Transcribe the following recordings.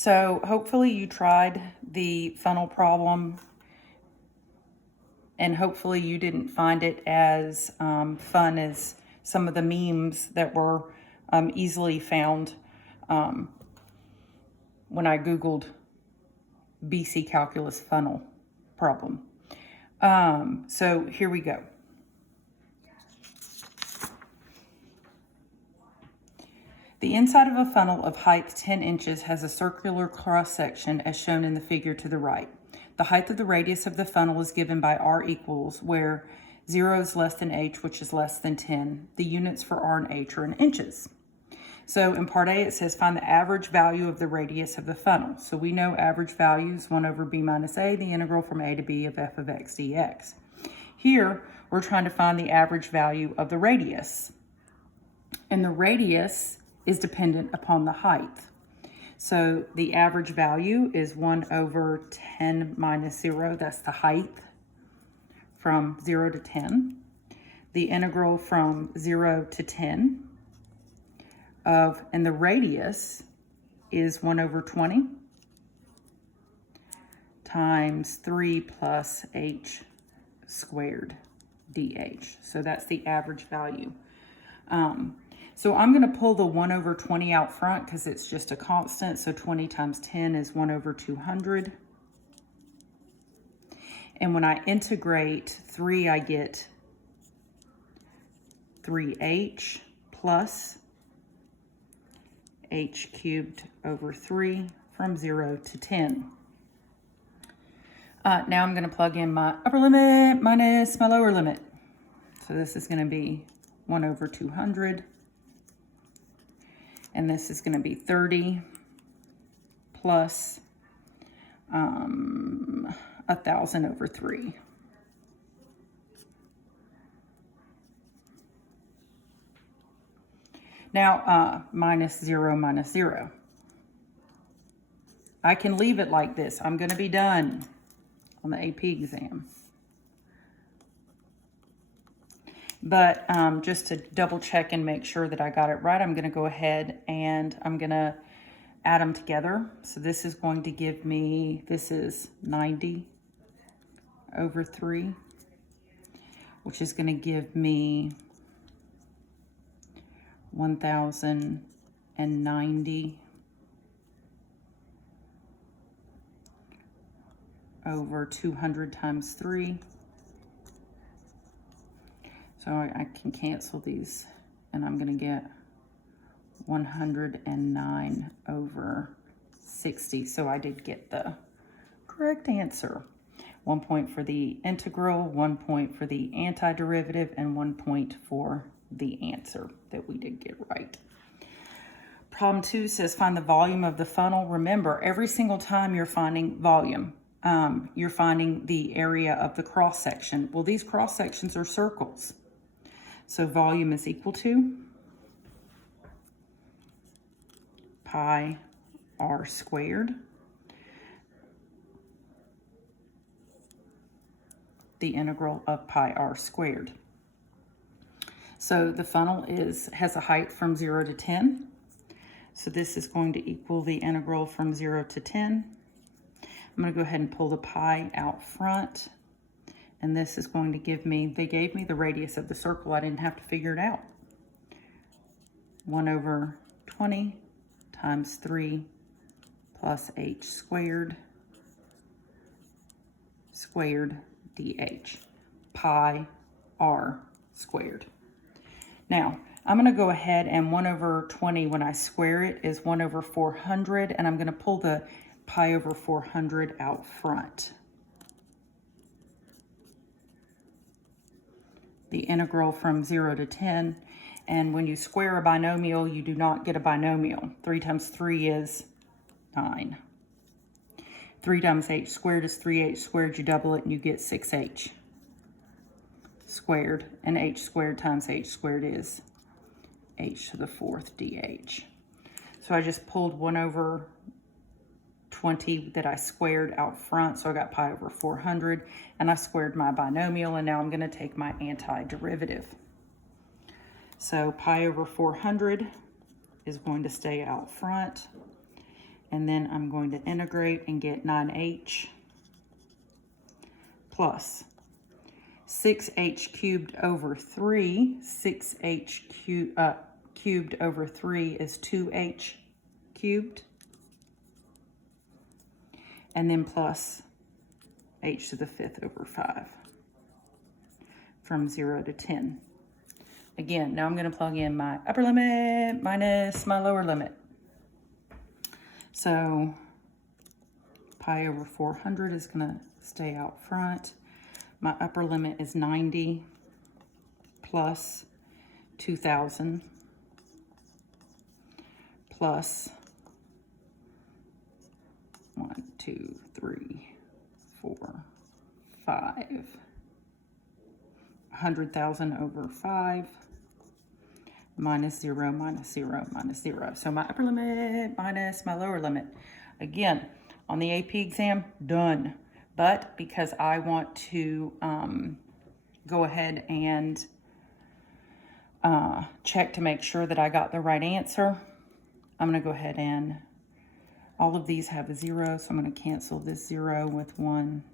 So hopefully you tried the funnel problem, and hopefully you didn't find it as fun as some of the memes that were easily found when I Googled BC Calculus funnel problem. So here we go. The inside of a funnel of height 10 inches has a circular cross-section as shown in the figure to the right. The height of the radius of the funnel is given by r equals, where 0 is less than h, which is less than 10. The units for r and h are in inches. So in part A, it says find the average value of the radius of the funnel. So we know average value is 1 over b minus a, the integral from a to b of f of x dx. Here, we're trying to find the average value of the radius. And the radius is dependent upon the height. So the average value is 1 over 10 minus 0. That's the height from 0 to 10. The integral from 0 to 10 of, and the radius is 1 over 20 times 3 plus h squared dh. So that's the average value. So I'm going to pull the 1 over 20 out front because it's just a constant. So 20 times 10 is 1 over 200. And when I integrate 3, I get 3h plus h cubed over 3 from 0 to 10. Now I'm going to plug in my upper limit minus my lower limit. So this is going to be 1 over 200. And this is going to be 30 plus 1,000 over 3. Now, minus 0 minus 0. I can leave it like this. I'm going to be done on the AP exam. But just to double check and make sure that I got it right, I'm going to go ahead and I'm going to add them together. So this is going to give me, this is 90 over 3, which is going to give me 1,090 over 200 times 3. So I can cancel these, and I'm going to get 109 over 60. So I did get the correct answer. 1 point for the integral, 1 point for the antiderivative, and 1 point for the answer that we did get right. Problem 2 says find the volume of the funnel. Remember, every single time you're finding volume, you're finding the area of the cross section. Well, these cross sections are circles. So volume is equal to pi r squared. The integral of pi r squared. So the funnel has a height from 0 to 10. So this is going to equal the integral from 0 to 10. I'm going to go ahead and pull the pi out front. And this is going to give me, they gave me the radius of the circle. I didn't have to figure it out. 1 over 20 times 3 plus h squared dh. Pi r squared. Now, I'm going to go ahead and 1 over 20, when I square it, is 1 over 400. And I'm going to pull the pi over 400 out front. The integral from 0 to 10. And when you square a binomial, you do not get a binomial. 3 times 3 is 9. 3 times h squared is 3h squared. You double it and you get 6h squared. And h squared times h squared is h to the 4th dh. So I just pulled 1 over 20 that I squared out front. So I got pi over 400, and I squared my binomial, and now I'm going to take my antiderivative. So pi over 400 is going to stay out front, And then I'm going to integrate and get 9h plus 6h cubed over 3. 6h cubed over 3 is 2h cubed. And then plus h to the 5th over 5 from 0 to 10. Again, now I'm going to plug in my upper limit minus my lower limit. So pi over 400 is going to stay out front. My upper limit is 90 plus 2,000 plus 1, 2, 3, 4, 5. 100,000 over 5 minus 0, minus 0, minus 0. So my upper limit minus my lower limit. Again, on the AP exam, done. But because I want to go ahead and check to make sure that I got the right answer, I'm going to go ahead and all of these have a 0, so I'm going to cancel this 0 with 1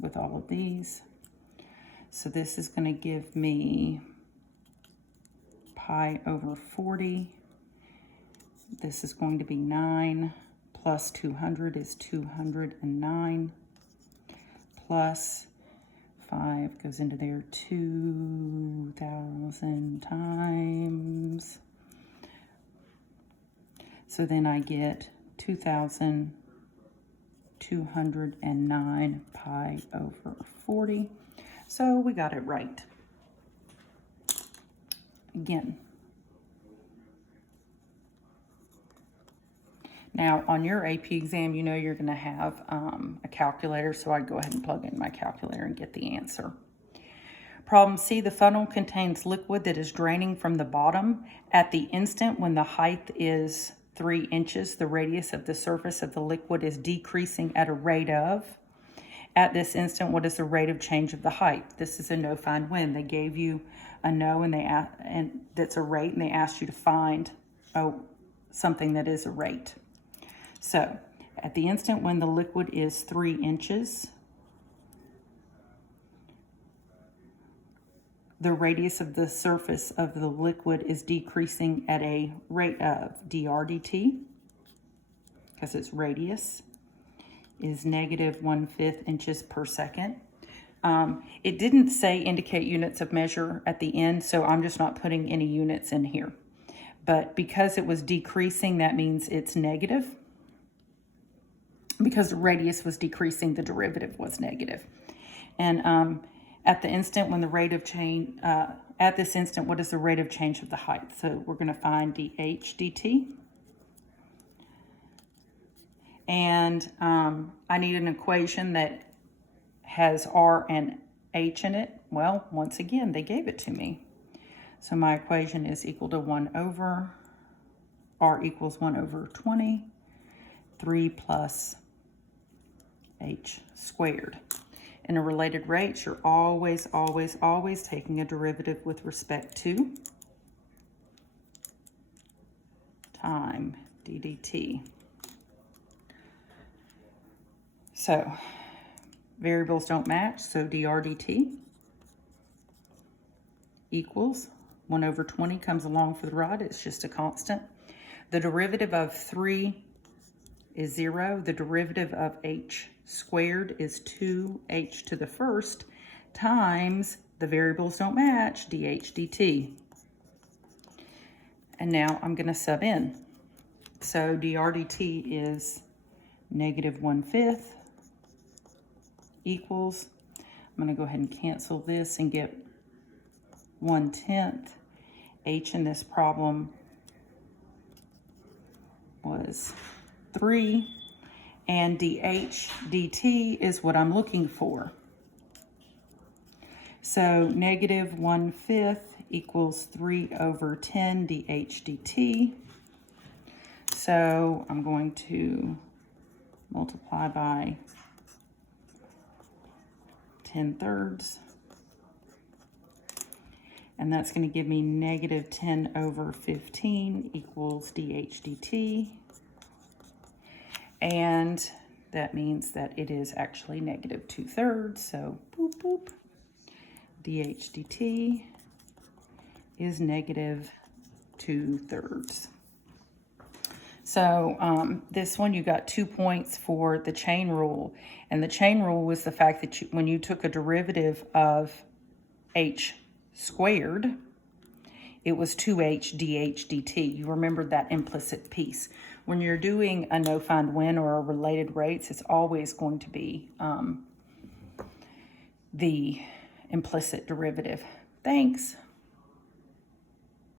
with all of these. So this is going to give me pi over 40. This is going to be 9 plus 200 is 209 plus 5 goes into there 2,000 times. So then I get 2,209 pi over 40. So we got it right. Again. Now on your AP exam, you know you're going to have a calculator, so I'd go ahead and plug in my calculator and get the answer. Problem C, the funnel contains liquid that is draining from the bottom. At the instant when the height is 3 inches, the radius of the surface of the liquid is decreasing at a rate of. At this instant, what is the rate of change of the height? This is a no, find, when. They gave you a no and that's a rate, and they asked you to find something that is a rate. So at the instant when the liquid is 3 inches, the radius of the surface of the liquid is decreasing at a rate of dr dt, because its radius is negative 1/5 inches per second. It didn't say indicate units of measure at the end, so I'm just not putting any units in here. But because it was decreasing, that means it's negative. Because the radius was decreasing, the derivative was negative. And at the instant when the rate of change, at this instant, what is the rate of change of the height? So we're going to find dh dt. And I need an equation that has r and h in it. Well, once again, they gave it to me. So my equation is equal to 1 over, r equals 1 over 20, 3 plus h squared. In a related rate, you're always, always, always taking a derivative with respect to time, ddt. So variables don't match, so dr dt equals 1 over 20 comes along for the ride. It's just a constant. The derivative of 3 is 0. The derivative of h squared is 2h to the first times, the variables don't match, dh dt. And now I'm going to sub in. So dr dt is negative 1/5 equals, I'm going to go ahead and cancel this and get 1/10. H in this problem was 3, and dh dt is what I'm looking for. So negative 1/5 equals 3 over 10 dh dt. So I'm going to multiply by 10/3. And that's going to give me negative 10 over 15 equals dh dt. And that means that it is actually negative 2/3. So boop, boop. dH dt is negative 2/3. So this one, you got 2 points for the chain rule. And the chain rule was the fact that when you took a derivative of h squared, it was 2h dH dt. You remembered that implicit piece. When you're doing a no find when or a related rates, it's always going to be the implicit derivative. Thanks.